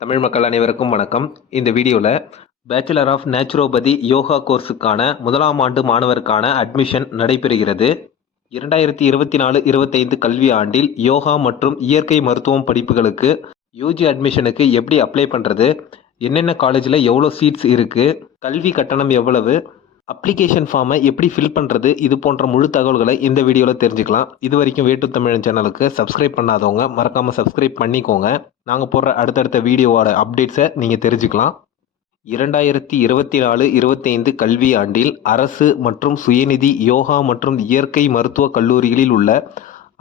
தமிழ் மக்கள் அனைவருக்கும் வணக்கம். இந்த வீடியோவில் பேச்சுலர் ஆஃப் நேச்சுரோபதி யோகா கோர்ஸுக்கான முதலாம் ஆண்டு மாணவருக்கான அட்மிஷன் நடைபெறுகிறது. இரண்டாயிரத்தி இருபத்தி நாலு இருபத்தைந்து கல்வி ஆண்டில் யோகா மற்றும் இயற்கை மருத்துவம் படிப்புகளுக்கு யூஜி அட்மிஷனுக்கு எப்படி அப்ளை பண்ணுறது என்னென்ன காலேஜில் எவ்வளோ சீட்ஸ் இருக்குது கல்வி கட்டணம் எவ்வளவு? அப்ளிகேஷன் ஃபார்மை எப்படி ஃபில் பண்ணுறது இது போன்ற முழு தகவல்களை இந்த வீடியோவில் தெரிஞ்சுக்கலாம். இது வரைக்கும் வேட்டு தமிழன் சேனலுக்கு சப்ஸ்கிரைப் பண்ணாதவங்க மறக்காமல் சப்ஸ்கிரைப் பண்ணிக்கோங்க. நாங்கள் போடுற அடுத்தடுத்த வீடியோவோட அப்டேட்ஸை நீங்கள் தெரிஞ்சுக்கலாம். இரண்டாயிரத்தி இருபத்தி நாலு இருபத்தைந்து கல்வி ஆண்டில் அரசு மற்றும் சுயநிதி யோகா மற்றும் இயற்கை மருத்துவ கல்லூரிகளில் உள்ள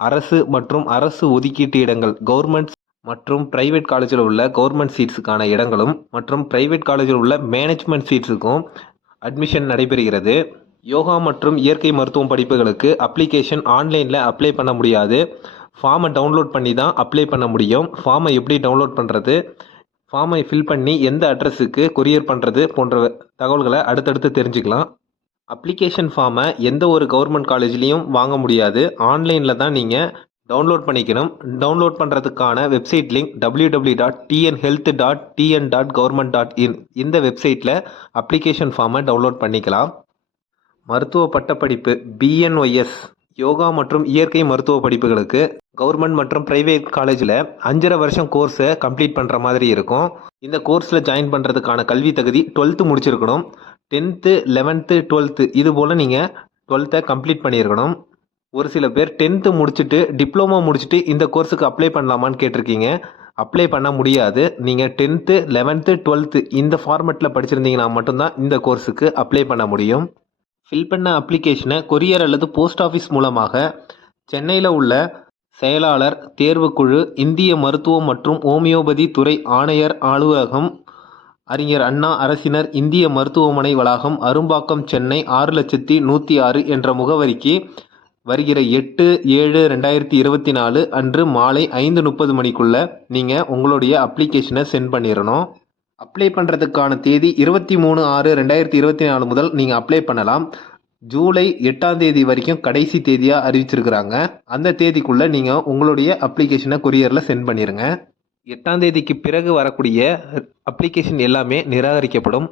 அரசு மற்றும் அரசு ஒதுக்கீட்டு இடங்கள் கவர்மெண்ட் மற்றும் பிரைவேட் காலேஜில் உள்ள கவர்மெண்ட் சீட்ஸுக்கான இடங்களும் மற்றும் பிரைவேட் காலேஜில் உள்ள மேனேஜ்மெண்ட் சீட்ஸுக்கும் அட்மிஷன் நடைபெறுகிறது. யோகா மற்றும் இயற்கை மருத்துவம் படிப்புகளுக்கு அப்ளிகேஷன் ஆன்லைனில் அப்ளை பண்ண முடியாது. ஃபார்மை டவுன்லோட் பண்ணி தான் அப்ளை பண்ண முடியும். ஃபார்மை எப்படி டவுன்லோட் பண்ணுறது ஃபார்மை ஃபில் பண்ணி எந்த அட்ரஸுக்கு கொரியர் பண்ணுறது போன்ற தகவல்களை அடுத்தடுத்து தெரிஞ்சுக்கலாம். அப்ளிகேஷன் ஃபார்மை எந்த ஒரு கவர்மெண்ட் காலேஜ்லேயும் வாங்க முடியாது. ஆன்லைனில் தான் நீங்கள் டவுன்லோட் பண்ணிக்கணும். டவுன்லோட் பண்ணுறதுக்கான website link W W dot TN health dot TN dot government dot in இந்த வெப்சைட்டில் அப்ளிகேஷன் ஃபார்மை டவுன்லோட் பண்ணிக்கலாம். மருத்துவ பட்டப்படிப்பு பிஎன்ஒய்எஸ் யோகா மற்றும் இயற்கை மருத்துவ படிப்புகளுக்கு கவர்மெண்ட் மற்றும் பிரைவேட் காலேஜில் அஞ்சரை வருஷம் கோர்ஸை கம்ப்ளீட் பண்ணுற மாதிரி இருக்கும். இந்த கோர்ஸில் ஜாயின் பண்ணுறதுக்கான கல்வி தகுதி டுவெல்த்து முடிச்சிருக்கணும். டென்த்து லெவன்த்து டுவெல்த்து இது போல் நீங்கள் டுவெல்த்தை கம்ப்ளீட் பண்ணியிருக்கணும். ஒரு சில பேர் டென்த்து முடிச்சுட்டு டிப்ளமோ முடிச்சுட்டு இந்த கோர்ஸுக்கு அப்ளை பண்ணலாமான்னு கேட்டிருக்கீங்க. அப்ளை பண்ண முடியாது. நீங்கள் டென்த்து லெவன்த்து டுவெல்த்து இந்த ஃபார்மெட்டில் படிச்சிருந்தீங்கன்னா மட்டும்தான் இந்த கோர்ஸுக்கு அப்ளை பண்ண முடியும். ஃபில் பண்ண அப்ளிகேஷனை கொரியர் அல்லது போஸ்ட் ஆஃபீஸ் மூலமாக சென்னையில் உள்ள செயலாளர் தேர்வுக்குழு இந்திய மருத்துவம் மற்றும் ஹோமியோபதி துறை ஆணையர் அலுவலகம் அறிஞர் அண்ணா அரசினர் இந்திய மருத்துவமனை வளாகம் அரும்பாக்கம் சென்னை ஆறு லட்சத்தி நூற்றி ஆறு என்ற முகவரிக்கு வருகிற எட்டு ஏழு ரெண்டாயிரத்தி இருபத்தி நாலு அன்று மாலை ஐந்து முப்பது மணிக்குள்ள நீங்கள் உங்களுடைய அப்ளிகேஷனை சென்ட் பண்ணிடணும். அப்ளை பண்ணுறதுக்கான தேதி இருபத்தி மூணு ஆறு ரெண்டாயிரத்தி இருபத்தி நாலு முதல் நீங்கள் அப்ளை பண்ணலாம். ஜூலை எட்டாம் தேதி வரைக்கும் கடைசி தேதியாக அறிவிச்சிருக்கிறாங்க. அந்த தேதிக்குள்ளே நீங்கள் உங்களுடைய அப்ளிகேஷனை கொரியரில் சென்ட் பண்ணிடுங்க எட்டாம் தேதிக்கு பிறகு வரக்கூடிய அப்ளிகேஷன் எல்லாமே நிராகரிக்கப்படும்.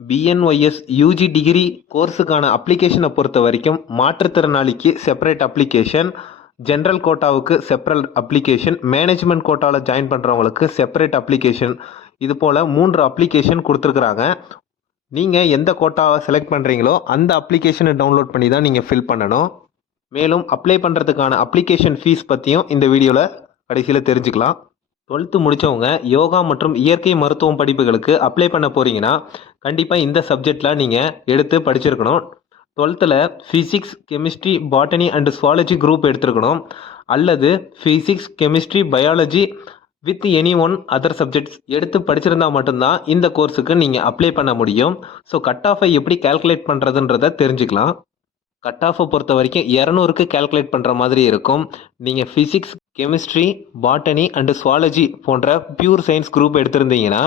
பிஎன்ஒய்எஸ் யூஜி டிகிரி கோர்ஸுக்கான அப்ளிகேஷனை பொறுத்த வரைக்கும் மாற்றுத்திறனாளிக்கு செப்பரேட் அப்ளிகேஷன் ஜென்ரல் கோட்டாவுக்கு செப்பரேட் அப்ளிகேஷன் மேனேஜ்மெண்ட் கோட்டாவில் ஜாயின் பண்ணுறவங்களுக்கு செப்பரேட் அப்ளிகேஷன் இது போல் மூன்று அப்ளிகேஷன் கொடுத்துருக்குறாங்க. நீங்கள் எந்த கோட்டாவை செலக்ட் பண்ணுறீங்களோ அந்த அப்ளிகேஷனை டவுன்லோட் பண்ணி தான் நீங்கள் ஃபில் பண்ணணும். மேலும் அப்ளை பண்ணுறதுக்கான அப்ளிகேஷன் ஃபீஸ் பற்றியும் இந்த வீடியோவில் கடைசியில் தெரிஞ்சுக்கலாம். டுவெல்த்து முடித்தவங்க யோகா மற்றும் இயற்கை மருத்துவம் படிப்புகளுக்கு அப்ளை பண்ண போகிறீங்கன்னா கண்டிப்பாக இந்த சப்ஜெக்டில் நீங்கள் எடுத்து படிச்சிருக்கணும். டுவெல்த்தில் physics chemistry botany and zoology group எடுத்திருக்கணும். அல்லது physics chemistry biology with any one other subjects எடுத்து படிச்சிருந்தா மட்டும்தான் இந்த கோர்ஸுக்கு நீங்கள் அப்ளை பண்ண முடியும். ஸோ கட் ஆஃபை எப்படி கால்குலேட் பண்ணுறதுன்றத தெரிஞ்சுக்கலாம். கட் ஆஃபை பொறுத்த வரைக்கும் இரநூறுக்கு கால்குலேட் பண்ணுற மாதிரி இருக்கும். நீங்கள் physics chemistry botany and zoology போன்ற பியூர் சயின்ஸ் குரூப் எடுத்திருந்தீங்கன்னா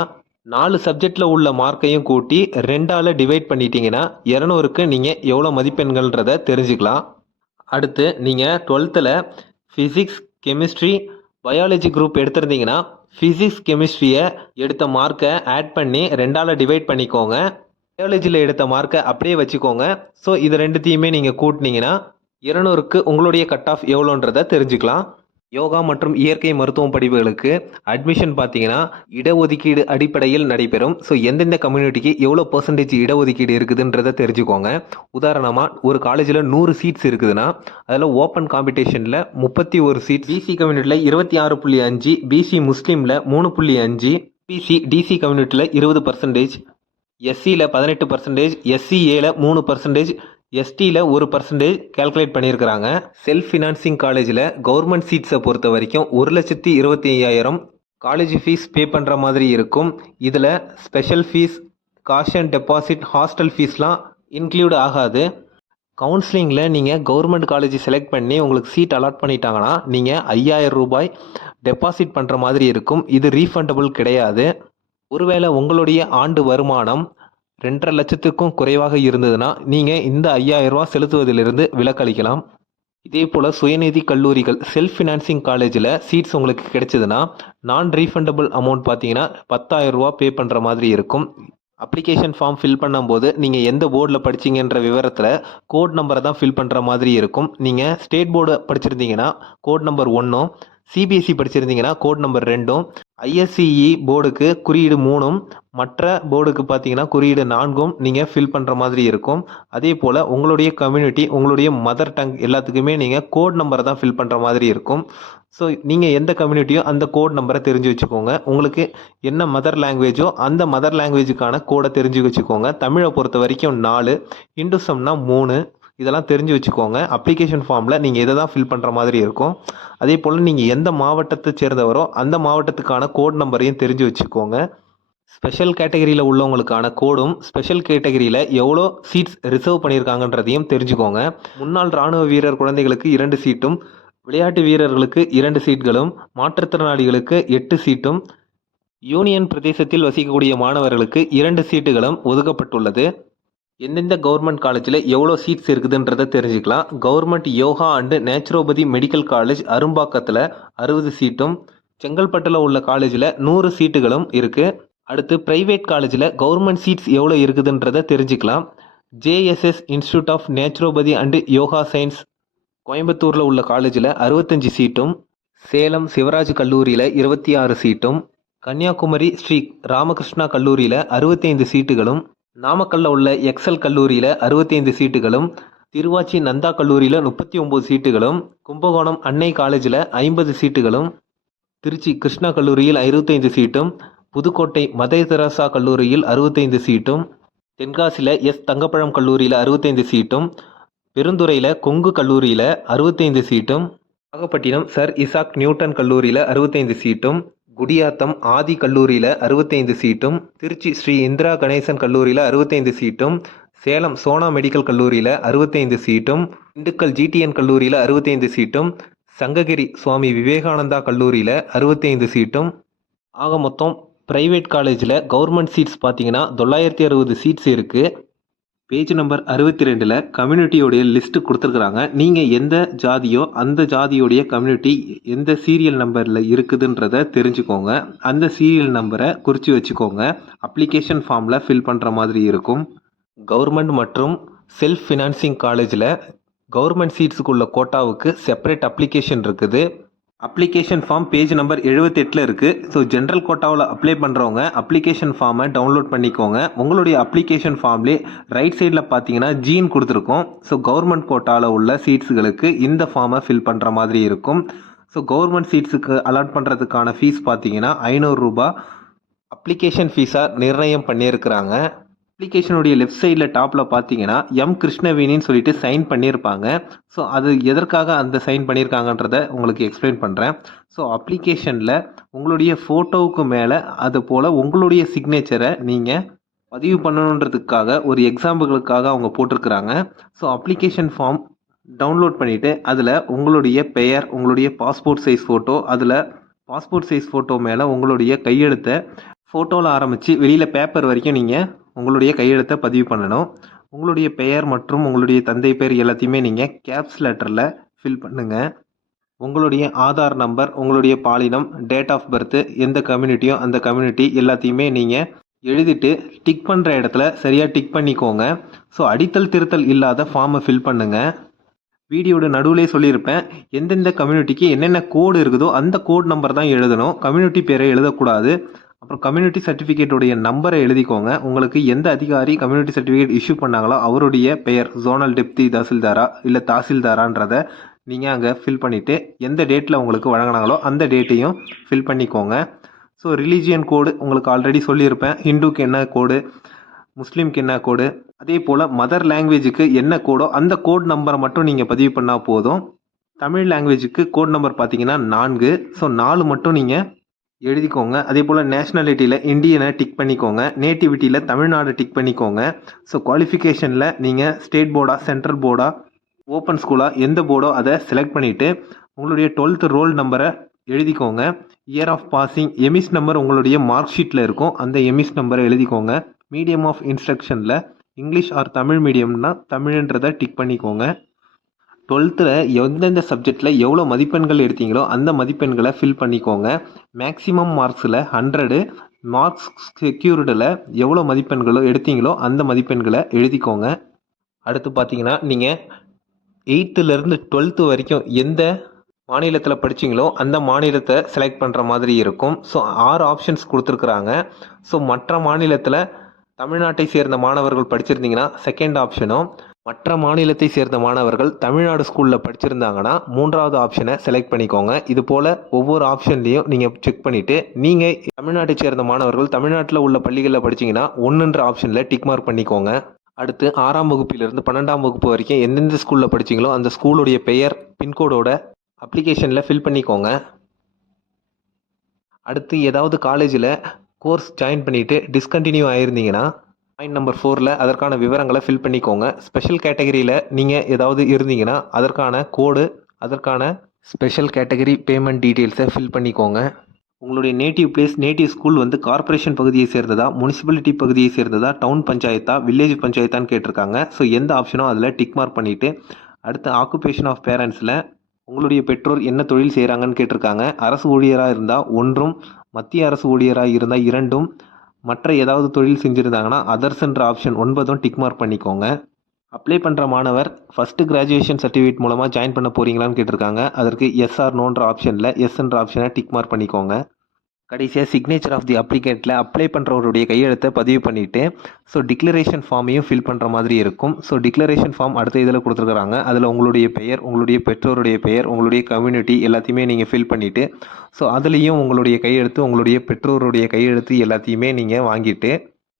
நாலு சப்ஜெக்டில் உள்ள மார்க்கையும் கூட்டி ரெண்டால் டிவைட் பண்ணிட்டீங்கன்னா இரநூறுக்கு நீங்கள் எவ்வளோ மதிப்பெண்கள்ன்றத தெரிஞ்சுக்கலாம். அடுத்து நீங்கள் டுவெல்த்தில் ஃபிசிக்ஸ் கெமிஸ்ட்ரி பயாலஜி குரூப் எடுத்திருந்தீங்கன்னா ஃபிசிக்ஸ் கெமிஸ்ட்ரியை எடுத்த மார்க்கை ஆட் பண்ணி ரெண்டால் டிவைட் பண்ணிக்கோங்க. பயாலஜியில் எடுத்த மார்க்கை அப்படியே வச்சுக்கோங்க. ஸோ இது ரெண்டுத்தையுமே நீங்கள் கூட்டினீங்கன்னா இருநூறுக்கு உங்களுடைய கட் ஆஃப் எவ்வளோன்றதை தெரிஞ்சுக்கலாம். யோகா மற்றும் இயற்கை மருத்துவம் படிப்புகளுக்கு அட்மிஷன் பார்த்தீங்கன்னா இடஒதுக்கீடு அடிப்படையில் நடைபெறும். ஸோ எந்தெந்த கம்யூனிட்டிக்கு எவ்வளோ பர்சன்டேஜ் இடஒதுக்கீடு இருக்குதுன்றதை தெரிஞ்சுக்கோங்க. உதாரணமாக ஒரு காலேஜில் நூறு சீட்ஸ் இருக்குதுன்னா அதில் ஓப்பன் காம்படிஷனில் முப்பத்தி ஒரு சீட் பிசி கம்யூனிட்டியில் இருபத்தி ஆறு புள்ளி அஞ்சு பிசி முஸ்லீமில் மூணு புள்ளி அஞ்சு பிசி டிசி கம்யூனிட்டியில் இருபது பர்சன்டேஜ் எஸ்சியில் பதினெட்டு பர்சன்டேஜ் எஸ்சிஏல மூணு பர்சன்டேஜ் எஸ்டியில் ஒரு பர்சன்டேஜ் கேல்குலேட் பண்ணியிருக்கிறாங்க. செல்ஃப் ஃபினான்சிங் காலேஜில் கவர்மெண்ட் சீட்ஸை பொறுத்த வரைக்கும் ஒரு லட்சத்தி இருபத்தி ஐயாயிரம் காலேஜ் ஃபீஸ் பே பண்ணுற மாதிரி இருக்கும். இதில் special fees caution deposit hostel ஃபீஸ்லாம் இன்க்ளூட் ஆகாது. கவுன்சிலிங்கில் நீங்கள் கவர்மெண்ட் காலேஜ் செலக்ட் பண்ணி உங்களுக்கு சீட் அலாட் பண்ணிட்டாங்கன்னா நீங்கள் ஐயாயிரம் ரூபாய் டெபாசிட் பண்ணுற மாதிரி இருக்கும். இது ரீஃபண்டபுள் கிடையாது. ஒருவேளை உங்களுடைய ஆண்டு வருமானம் ரெண்டரை லட்சத்துக்கும் குறைவாக இருந்ததுன்னா நீங்கள் இந்த ஐயாயிரம் ரூபா செலுத்துவதிலிருந்து விலக்களிக்கலாம். இதே போல் சுயநிதி கல்லூரிகள் செல்ஃப் ஃபினான்சிங் காலேஜில் சீட்ஸ் உங்களுக்கு கிடைச்சதுன்னா நான் ரீஃபண்டபிள் அமௌண்ட் பார்த்தீங்கன்னா 10000 ரூபா பே பண்ணுற மாதிரி இருக்கும். அப்ளிகேஷன் ஃபார்ம் ஃபில் பண்ணும்போது நீங்கள் எந்த போர்டில் படிச்சீங்கன்ற விவரத்தில் கோட் நம்பரை தான் ஃபில் பண்ணுற மாதிரி இருக்கும். நீங்கள் ஸ்டேட் போர்டு படிச்சிருந்தீங்கன்னா கோட் நம்பர் ஒன்றும் சிபிஎஸ்சி படிச்சிருந்தீங்கன்னா கோட் நம்பர் ரெண்டும் ஐஎஸ்சிஇ போர்டுக்கு குறியீடு மூணும் மற்ற போர்டுக்கு பார்த்தீங்கன்னா குறியீடு நான்கும் நீங்கள் ஃபில் பண்ணுற மாதிரி இருக்கும். அதே போல் உங்களுடைய கம்யூனிட்டி உங்களுடைய மதர் டங் எல்லாத்துக்குமே நீங்கள் கோட் நம்பரை தான் ஃபில் பண்ணுற மாதிரி இருக்கும். ஸோ நீங்கள் எந்த கம்யூனிட்டியோ அந்த கோட் நம்பரை தெரிஞ்சு வச்சுக்கோங்க. உங்களுக்கு என்ன மதர் லாங்குவேஜோ அந்த மதர் லாங்குவேஜுக்கான கோடை தெரிஞ்சு வச்சுக்கோங்க. தமிழை பொறுத்த வரைக்கும் நாலு இந்துசம்னா மூணு இதெல்லாம் தெரிஞ்சு வச்சுக்கோங்க. அப்ளிகேஷன் ஃபார்மில் நீங்கள் இதை தான் ஃபில் பண்ணுற மாதிரி இருக்கும். அதே போல் நீங்கள் எந்த மாவட்டத்தை சேர்ந்தவரோ அந்த மாவட்டத்துக்கான கோட் நம்பரையும் தெரிஞ்சு வச்சுக்கோங்க. ஸ்பெஷல் கேட்டகரியில் உள்ளவங்களுக்கான கோடும் ஸ்பெஷல் கேட்டகரியில் எவ்வளோ சீட்ஸ் ரிசர்வ் பண்ணியிருக்காங்கன்றதையும் தெரிஞ்சுக்கோங்க. முன்னாள் இராணுவ வீரர் குழந்தைகளுக்கு இரண்டு சீட்டும் விளையாட்டு வீரர்களுக்கு இரண்டு சீட்களும் மாற்றுத்திறனாளிகளுக்கு எட்டு சீட்டும் யூனியன் பிரதேசத்தில் வசிக்கக்கூடிய மாணவர்களுக்கு இரண்டு சீட்டுகளும் ஒதுக்கப்பட்டுள்ளது. எந்தெந்த கவர்மெண்ட் காலேஜில் எவ்வளோ சீட்ஸ் இருக்குதுன்றதை தெரிஞ்சுக்கலாம். Government yoga and naturopathy medical college அரும்பாக்கத்தில் அறுபது சீட்டும் செங்கல்பட்டில் உள்ள காலேஜில் நூறு சீட்டுகளும் இருக்குது அடுத்து ப்ரைவேட் காலேஜில் கவர்மெண்ட் சீட்ஸ் எவ்வளோ இருக்குதுன்றதை தெரிஞ்சுக்கலாம். JSS institute of naturopathy and yoga science கோயம்புத்தூரில் உள்ள காலேஜில் அறுபத்தஞ்சி சீட்டும் சேலம் சிவராஜ் கல்லூரியில் இருபத்தி ஆறு சீட்டும் கன்னியாகுமரி ஸ்ரீ ராமகிருஷ்ணா கல்லூரியில் அறுபத்தைந்து சீட்டுகளும் நாமக்கல்ல உள்ள எக்ஸல் கல்லூரியில் அறுபத்தைந்து சீட்டுகளும் திருவாச்சி நந்தா கல்லூரியில் முப்பத்தி ஒம்பது சீட்டுகளும் கும்பகோணம் அன்னை காலேஜில் ஐம்பது சீட்டுகளும் திருச்சி கிருஷ்ணா கல்லூரியில் அறுபத்தைந்து சீட்டும் புதுக்கோட்டை மதர் தெரசா கல்லூரியில் அறுபத்தைந்து சீட்டும் தென்காசியில் எஸ் தங்கப்பழம் கல்லூரியில் அறுபத்தைந்து சீட்டும் பெருந்துறையில் கொங்கு கல்லூரியில் அறுபத்தைந்து சீட்டும் நாகப்பட்டினம் சர் இசாக் நியூட்டன் கல்லூரியில் அறுபத்தைந்து சீட்டும் குடியாத்தம் ஆதி கல்லூரியில் அறுபத்தைந்து சீட்டும் திருச்சி ஸ்ரீ இந்திரா கணேசன் கல்லூரியில் அறுபத்தைந்து சீட்டும் சேலம் சோனா மெடிக்கல் கல்லூரியில் அறுபத்தைந்து சீட்டும் திண்டுக்கல் ஜிடிஎன் கல்லூரியில் அறுபத்தைந்து சீட்டும் சங்ககிரி சுவாமி விவேகானந்தா கல்லூரியில் அறுபத்தைந்து சீட்டும். ஆக மொத்தம் ப்ரைவேட் காலேஜில் கவர்மெண்ட் சீட்ஸ் பார்த்தீங்கன்னா தொள்ளாயிரத்தி அறுபது சீட்ஸ் இருக்குது பேஜ் நம்பர் அறுபத்தி ரெண்டில் கம்யூனிட்டியோடைய லிஸ்ட்டு கொடுத்துருக்குறாங்க. நீங்கள் எந்த ஜாதியோ அந்த ஜாதியோடைய கம்யூனிட்டி எந்த சீரியல் நம்பரில் இருக்குதுன்றத தெரிஞ்சுக்கோங்க. அந்த சீரியல் நம்பரை குறித்து வச்சுக்கோங்க. அப்ளிகேஷன் ஃபார்மில் ஃபில் பண்ணுற மாதிரி இருக்கும். கவர்மெண்ட் மற்றும் செல்ஃப் ஃபினான்சிங் காலேஜில் கவர்மெண்ட் சீட்ஸுக்குள்ள கோட்டாவுக்கு செப்பரேட் அப்ளிகேஷன் இருக்குது. அப்ளிகேஷன் ஃபார்ம் பேஜ் நம்பர் எழுபத்தெட்டில் இருக்குது ஸோ ஜென்ரல் கோட்டாவில் அப்ளை பண்ணுறவங்க அப்ளிகேஷன் ஃபார்மை டவுன்லோட் பண்ணிக்கோங்க. உங்களுடைய அப்ளிகேஷன் ஃபார்ம்லேயே ரைட் சைடில் பார்த்தீங்கன்னா ஜீன் கொடுத்துருக்கோம். ஸோ கவர்மெண்ட் கோட்டாவில் உள்ள சீட்ஸுகளுக்கு இந்த ஃபார்மை ஃபில் பண்ணுற மாதிரி இருக்கும். ஸோ கவர்மெண்ட் சீட்ஸுக்கு அலாட் பண்ணுறதுக்கான ஃபீஸ் பார்த்தீங்கன்னா ஐநூறுரூபா அப்ளிகேஷன் ஃபீஸாக நிர்ணயம் பண்ணியிருக்கிறாங்க. அப்ளிகேஷனுடைய லெஃப்ட் சைடில் டாப்பில் பார்த்தீங்கன்னா எம் கிருஷ்ணவேணின்னு சொல்லிட்டு சைன் பண்ணியிருப்பாங்க. ஸோ அது எதற்காக அந்த சைன் பண்ணியிருக்காங்கன்றத உங்களுக்கு எக்ஸ்பிளைன் பண்ணுறேன் ஸோ அப்ளிகேஷனில் உங்களுடைய ஃபோட்டோவுக்கு மேலே அது போல் உங்களுடைய சிக்னேச்சரை நீங்கள் பதிவு பண்ணணுன்றதுக்காக ஒரு எக்ஸாம்பிளுக்காக அவங்க போட்டிருக்கிறாங்க. ஸோ அப்ளிகேஷன் ஃபார்ம் டவுன்லோட் பண்ணிவிட்டு அதில் உங்களுடைய பெயர் உங்களுடைய பாஸ்போர்ட் சைஸ் ஃபோட்டோ அதில் பாஸ்போர்ட் சைஸ் ஃபோட்டோ மேலே உங்களுடைய கையெழுத்தை ஃபோட்டோவில் ஆரம்பித்து வெளியில் பேப்பர் வரைக்கும் நீங்கள் உங்களுடைய கையெழுத்தை பதிவு பண்ணணும். உங்களுடைய பெயர் மற்றும் உங்களுடைய தந்தை பெயர் எல்லாத்தையுமே நீங்கள் கேப்ஸ் லெட்டரில் ஃபில் பண்ணுங்கள் உங்களுடைய ஆதார் நம்பர் உங்களுடைய பாலினம் டேட் ஆஃப் பர்த்து எந்த கம்யூனிட்டியோ அந்த கம்யூனிட்டி எல்லாத்தையுமே நீங்கள் எழுதிட்டு டிக் பண்ணுற இடத்துல சரியாக டிக் பண்ணிக்கோங்க. ஸோ அடித்தல் திருத்தல் இல்லாத ஃபார்மை ஃபில் பண்ணுங்கள் வீடியோட நடுவிலே சொல்லியிருப்பேன் எந்தெந்த கம்யூனிட்டிக்கு என்னென்ன கோடு இருக்குதோ அந்த கோட் நம்பர் தான் எழுதணும். கம்யூனிட்டி பேரை எழுதக்கூடாது. அப்புறம் கம்யூனிட்டி சர்டிஃபிகேட்டுடைய நம்பரை எழுதிக்கோங்க. உங்களுக்கு எந்த அதிகாரி கம்யூனிட்டி சர்டிஃபிகேட் இஷ்யூ பண்ணாங்களோ அவருடைய பெயர் ஜோனல் டெப்தி தாசில்தாரா இல்லை தாசில்தாரான்றதை நீங்கள் அங்கே ஃபில் பண்ணிவிட்டு எந்த டேட்டில் உங்களுக்கு வழங்கினாங்களோ அந்த டேட்டையும் ஃபில் பண்ணிக்கோங்க. ஸோ ரிலீஜியன் கோடு உங்களுக்கு ஆல்ரெடி சொல்லியிருப்பேன். ஹிந்துக்கு என்ன கோடு முஸ்லீம்க்கு என்ன கோடு அதே போல் மதர் லாங்குவேஜுக்கு என்ன கோடோ அந்த கோட் நம்பரை மட்டும் நீங்கள் பதிவு பண்ணால் போதும். தமிழ் லாங்குவேஜுக்கு கோட் நம்பர் பார்த்தீங்கன்னா நான்கு. ஸோ நாலு மட்டும் நீங்கள் எழுதிக்கோங்க. அதே போல் நேஷ்னாலிட்டியில் இந்தியனை டிக் பண்ணிக்கோங்க. நேட்டிவிட்டியில் தமிழ்நாடு டிக் பண்ணிக்கோங்க. ஸோ குவாலிஃபிகேஷனில் நீங்கள் ஸ்டேட் போர்டா சென்ட்ரல் போர்டா ஓப்பன் ஸ்கூலாக எந்த போர்டோ அதை செலக்ட் பண்ணிவிட்டு உங்களுடைய டுவெல்த் ரோல் நம்பரை எழுதிக்கோங்க. Year of passing EMIS number உங்களுடைய மார்க் ஷீட்டில் இருக்கும். அந்த எமிஸ் நம்பரை எழுதிக்கோங்க. மீடியம் ஆஃப் இன்ஸ்ட்ரக்ஷனில் இங்கிலீஷ் ஆர் தமிழ் மீடியம்னா தமிழ்ன்றதை டிக் பண்ணிக்கோங்க. டுவெல்த்தில் எந்தெந்த சப்ஜெக்டில் எவ்வளோ மதிப்பெண்கள் எடுத்தீங்களோ அந்த மதிப்பெண்களை ஃபில் பண்ணிக்கோங்க. மேக்ஸிமம் மார்க்ஸில் ஹண்ட்ரடு மார்க்ஸ் செக்யூர்டில் எவ்வளோ மதிப்பெண்களோ எடுத்தீங்களோ அந்த மதிப்பெண்களை எழுதிக்கோங்க. அடுத்து பார்த்தீங்கன்னா நீங்கள் எயித்துலேருந்து டுவெல்த்து வரைக்கும் எந்த மாநிலத்தில் படிச்சீங்களோ அந்த மாநிலத்தை செலக்ட் பண்ணுற மாதிரி இருக்கும். ஸோ ஆறு ஆப்ஷன்ஸ் கொடுத்துருக்குறாங்க. ஸோ மற்ற மாநிலத்தில் தமிழ்நாட்டை சேர்ந்த மாணவர்கள் படிச்சிருந்தீங்கன்னா செகண்ட் ஆப்ஷனும் மற்ற மாநிலத்தை சேர்ந்த மாணவர்கள் தமிழ்நாடு ஸ்கூலில் படிச்சிருந்தாங்கன்னா மூன்றாவது ஆப்ஷனை செலக்ட் பண்ணிக்கோங்க. இது போல் ஒவ்வொரு ஆப்ஷன்லேயும் நீங்கள் செக் பண்ணிவிட்டு நீங்கள் தமிழ்நாட்டை சேர்ந்த மாணவர்கள் தமிழ்நாட்டில் உள்ள பள்ளிகளில் படிச்சீங்கன்னா ஒன்றுன்ற ஆப்ஷனில் டிக் மார்க் பண்ணிக்கோங்க. அடுத்து ஆறாம் வகுப்பிலிருந்து பன்னெண்டாம் வகுப்பு வரைக்கும் எந்தெந்த ஸ்கூலில் படிச்சீங்களோ அந்த ஸ்கூலுடைய பெயர் பின்கோடோட அப்ளிகேஷனில் ஃபில் பண்ணிக்கோங்க. அடுத்து ஏதாவது காலேஜில் கோர்ஸ் ஜாயின் பண்ணிவிட்டு டிஸ்கண்டினியூ ஆயிருந்தீங்கன்னா பாயிண்ட் நம்பர் ஃபோரில் அதற்கான விவரங்களை ஃபில் பண்ணிக்கோங்க. ஸ்பெஷல் கேட்டகரியில் நீங்கள் ஏதாவது இருந்தீங்கன்னா அதற்கான கோடு அதற்கான ஸ்பெஷல் கேட்டகரி பேமெண்ட் டீட்டெயில்ஸை ஃபில் பண்ணிக்கோங்க. உங்களுடைய நேட்டிவ் பிளேஸ் நேட்டிவ் ஸ்கூல் வந்து கார்ப்பரேஷன் பகுதியை சேர்ந்ததா முனிசிபாலிட்டி பகுதியை சேர்ந்ததா டவுன் பஞ்சாயத்தா வில்லேஜ் பஞ்சாயத்தான்னு கேட்டிருக்காங்க. ஸோ எந்த ஆப்ஷனோ அதில் டிக் மார்க் பண்ணிவிட்டு அடுத்து ஆக்குபேஷன் ஆஃப் பேரண்ட்ஸில் உங்களுடைய பெற்றோர் என்ன தொழில் செய்கிறாங்கன்னு கேட்டிருக்காங்க. அரசு ஊழியராக இருந்தால் ஒன்றும் மத்திய அரசு ஊழியராக இருந்தால் இரண்டும் மற்ற ஏதாவது தொழில் செஞ்சுருந்தாங்கன்னா அதர்ஸ்ன்ற ஆப்ஷன் ஒன்பதும் டிக் மார்க் பண்ணிக்கோங்க. அப்ளை பண்ணுற மாணவர் ஃபஸ்ட்டு கிராஜுவேஷன் சர்டிஃபிகேட் மூலமாக ஜாயின் பண்ண போகிறீங்களான்னு கேட்டிருக்காங்க. அதற்கு எஸ்ஆர் நோன்ற ஆப்ஷனில் எஸ்ன்ற ஆப்ஷனை டிக் மார்க் பண்ணிக்கோங்க. கடைசியாக சிக்னேச்சர் ஆஃப் தி அப்ளிகேட்டில் அப்ளை பண்ணுறவருடைய கையெழுத்தை பதிவு பண்ணிவிட்டு ஸோ டிக்ளரேஷன் ஃபார்மையும் ஃபில் பண்ணுற மாதிரி இருக்கும். ஸோ டிக்ளரேஷன் ஃபார்ம் அடுத்த இதில் கொடுத்துருக்குறாங்க. அதில் உங்களுடைய பெயர் உங்களுடைய பெற்றோருடைய பெயர் உங்களுடைய கம்யூனிட்டி எல்லாத்தையுமே நீங்கள் ஃபில் பண்ணிவிட்டு ஸோ அதுலேயும் உங்களுடைய கையெழுத்து உங்களுடைய பெற்றோருடைய கையெழுத்து எல்லாத்தையுமே நீங்கள் வாங்கிட்டு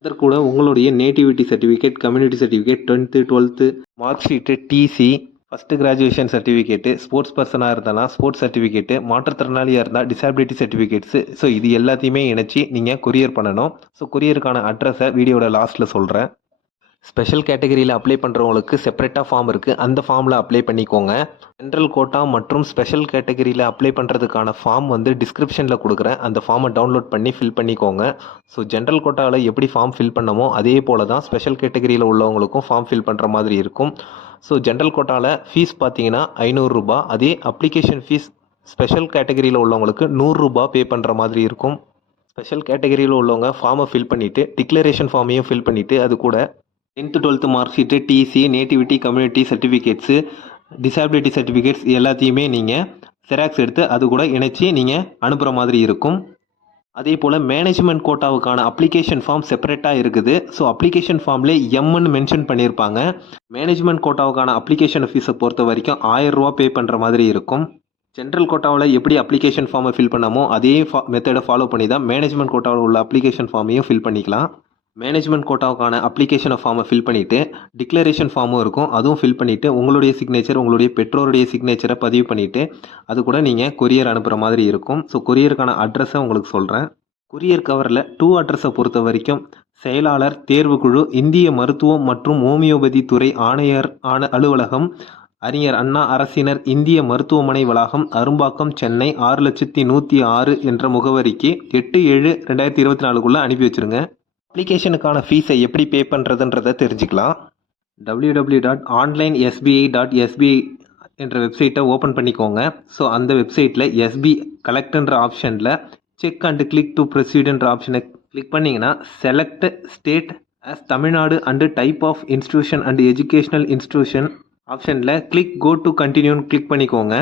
அதற்கூட உங்களுடைய nativity certificate community certificate tenth twelfth mark sheet TC first graduation certificate sports பர்சனாக இருந்தாலும் ஸ்போர்ட்ஸ் சர்டிஃபிகேட்டு மாற்றுத்திறனாளியாக இருந்தால் டிசபிலிட்டி சர்டிஃபிகேட்ஸு ஸோ இது எல்லாத்தையுமே இணைச்சி நீங்கள் கொரியர் பண்ணணும். ஸோ கொரியருக்கான அட்ரஸை வீடியோட லாஸ்ட்டில் சொல்கிறேன் ஸ்பெஷல் கேட்டகரியில் அப்ளை பண்ணுறவங்களுக்கு செப்பரேட்டாக ஃபார்ம் இருக்குது அந்த ஃபார்மில் அப்ளை பண்ணிக்கோங்க. ஜென்ரல் கோட்டா மற்றும் ஸ்பெஷல் கேட்டகரியில் அப்ளை பண்ணுறதுக்கான ஃபார்ம் வந்து டிஸ்கிரிப்ஷனில் கொடுக்குறேன். அந்த ஃபார்மை டவுன்லோட் பண்ணி ஃபில் பண்ணிக்கோங்க. ஸோ ஜென்ரல் கோட்டாவில் எப்படி ஃபார்ம் ஃபில் பண்ணமோ அதே போல் தான் ஸ்பெஷல் கேட்டகரியில் உள்ளவங்களுக்கும் ஃபார்ம் ஃபில் பண்ணுற மாதிரி இருக்கும். ஸோ ஜென்ரல் கோட்டாவில் ஃபீஸ் பார்த்தீங்கன்னா ஐநூறுரூபா அதே அப்ளிகேஷன் ஃபீஸ் ஸ்பெஷல் கேட்டகரியில் உள்ளவங்களுக்கு நூறுரூபா பே பண்ணுற மாதிரி இருக்கும். ஸ்பெஷல் கேட்டகரியில் உள்ளவங்க ஃபார்மை ஃபில் பண்ணிவிட்டு டிக்ளரேஷன் ஃபார்மையும் ஃபில் பண்ணிவிட்டு அது கூட tenth twelfth mark sheet TC nativity community certificates disability certificates எல்லாத்தையுமே நீங்கள் ஜெராக்ஸ் எடுத்து அது கூட இணைச்சி நீங்கள் அனுப்புகிற மாதிரி இருக்கும். அதே போல் மேனேஜ்மெண்ட் கோட்டாவுக்கான அப்ளிகேஷன் ஃபார்ம் செப்பரேட்டாக இருக்குது. ஸோ அப்ளிகேஷன் ஃபார்ம்லே எம்னு மென்ஷன் பண்ணியிருப்பாங்க. மேனேஜ்மெண்ட் கோட்டாவுக்கான அப்ளிகேஷன் ஃபீஸை பொறுத்த வரைக்கும் ஆயிரரூவா பே பண்ணுற மாதிரி இருக்கும். சென்ட்ரல் கோட்டாவில் எப்படி அப்ளிகேஷன் ஃபார்மை ஃபில் பண்ணாமோ அதே ஃபா மெத்தடை ஃபாலோ பண்ணி தான் மேனேஜ்மெண்ட் கோட்டாவில் உள்ள அப்ளிகேஷன் ஃபார்மையும் ஃபில் பண்ணிக்கலாம். மேனேஜ்மெண்ட் கோட்டாவுக்கான அப்ளிகேஷனை ஃபார்மை ஃபில் பண்ணிவிட்டு டிக்ளரேஷன் ஃபார்மும் இருக்கும். அதுவும் ஃபில் பண்ணிவிட்டு உங்களுடைய சிக்னேச்சர் உங்களுடைய பெற்றோருடைய சிக்னேச்சரை பதிவு பண்ணிவிட்டு அது கூட நீங்கள் கொரியர் அனுப்புகிற மாதிரி இருக்கும். ஸோ கொரியருக்கான அட்ரஸை உங்களுக்கு சொல்கிறேன் கொரியர் கவரில் டூ அட்ரஸை பொறுத்த வரைக்கும் செயலாளர் தேர்வுக்குழு இந்திய மருத்துவம் மற்றும் ஹோமியோபதி துறை ஆணையர் ஆண அலுவலகம் அறிஞர் அண்ணா அரசினர் இந்திய மருத்துவமனை வளாகம் அரும்பாக்கம் சென்னை ஆறு லட்சத்தி நூற்றி ஆறு என்ற முகவரிக்கு எட்டு ஏழு ரெண்டாயிரத்தி இருபத்தி நாலுக்குள்ளே அனுப்பி வச்சுருங்க. அப்ளிகேஷனுக்கான ஃபீஸை எப்படி பே பண்ணுறதுன்றதை தெரிஞ்சுக்கலாம். W W dot online SBI dot SBI என்ற வெப்சைட்டை ஓப்பன் பண்ணிக்கோங்க. ஸோ அந்த வெப்சைட்டில் எஸ்பி கலெக்ட்ன்ற ஆப்ஷனில் செக் அண்டு கிளிக் டு ப்ரொசீடுன்ற ஆப்ஷனை கிளிக் பண்ணிங்கன்னா select state as Tamil Nadu and type of institution and educational institution ஆப்ஷனில் கிளிக் கோ டு கண்டினியூன்னு கிளிக் பண்ணிக்கோங்க.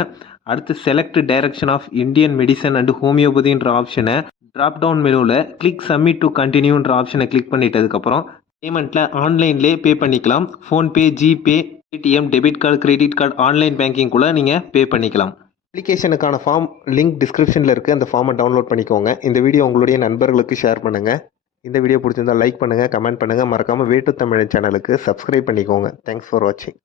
அடுத்து select direction of Indian medicine and ஹோமியோபதின்ற ஆப்ஷனை ட்ராப் டவுன் மெனுவில் கிளிக் சப்மிட் டு கண்டினியூன்ற ஆப்ஷனை கிளிக் பண்ணிட்டதுக்கப்புறம் பேமெண்ட்டில் ஆன்லைன்லேயே பே பண்ணிக்கலாம். PhonePe GPay Paytm debit card credit card online banking கூட நீங்கள் பே பண்ணிக்கலாம். அப்ளிகேஷனுக்கான ஃபார்ம் லிங்க் டிஸ்கிரிப்ஷனில் இருக்குது அந்த ஃபார்மை டவுன்லோட் பண்ணிக்கோங்க. இந்த வீடியோ உங்களுடைய நண்பர்களுக்கு ஷேர் பண்ணுங்கள் இந்த வீடியோ பிடிச்சிருந்தா லைக் பண்ணுங்கள் கமெண்ட் பண்ணுங்கள் மறக்காமல் வேட்டு தமிழ் சேனலுக்கு சப்ஸ்கிரைப் பண்ணிக்கோங்க. தேங்க்ஸ் ஃபார் வாட்சிங்